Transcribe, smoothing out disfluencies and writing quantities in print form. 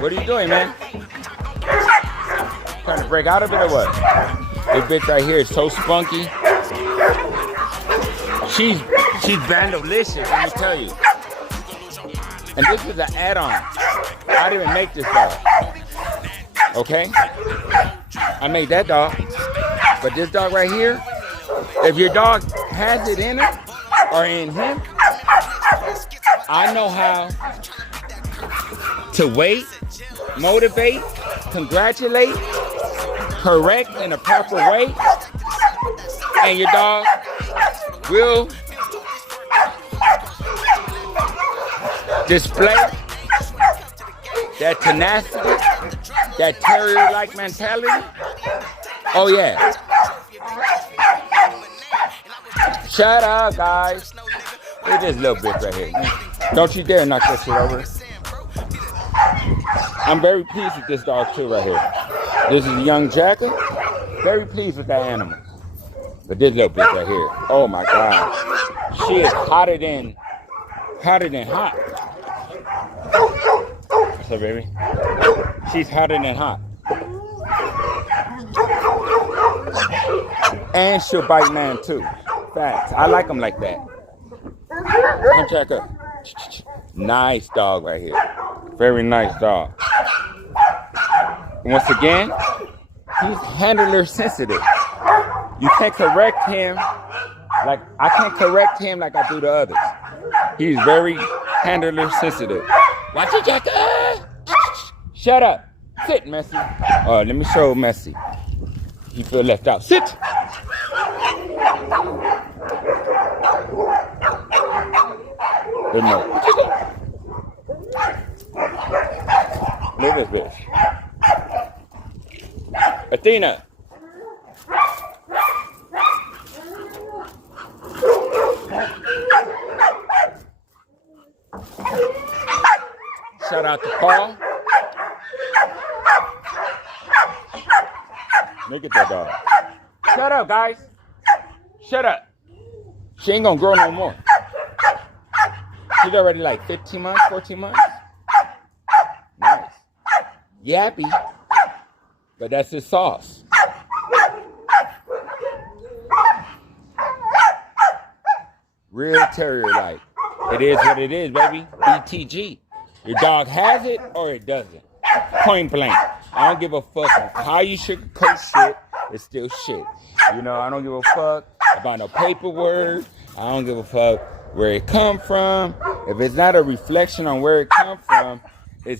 What are you doing, man? Trying to break out of it or what? This bitch right here is so spunky. She's bandolicious, let me tell you. And this is an add-on. I didn't even make this dog. Okay? I made that dog. But this dog right here, if your dog has it in her or in him, I know how to wait, motivate, congratulate, correct in a proper way, and your dog will display that tenacity, that terrier-like mentality. Oh yeah. Shut up, guys. Look at this little bitch right here. Don't you dare knock that shit over. I'm very pleased with this dog too right here. This is a young Jacker. Very pleased with that animal. But this little bitch right here, oh my God. She is hotter than hot. What's up, baby? She's hotter than hot. And she'll bite man too. Facts. I like them like that. Come check her. Nice dog right here. Very nice dog. Once again, he's handler sensitive. You can't correct him like I can't correct him like I do the others. He's very handler sensitive. Watch it, Jacker. Shut up. Sit, Messy. Let me show Messy. He feel left out. Sit. Good night. Look at this bitch. Athena. Shout out to Paul. Look at that dog. Shut up, guys. Shut up. She ain't gonna grow no more. She's already like 15 months, 14 months. Nice. Yappy. But that's his sauce. Real terrier-like. It is what it is, baby. BTG. Your dog has it or it doesn't. Point blank. I don't give a fuck how you sugarcoat shit. It's still shit. You know, I don't give a fuck about no paperwork. I don't give a fuck where it come from. If it's not a reflection on where it come from,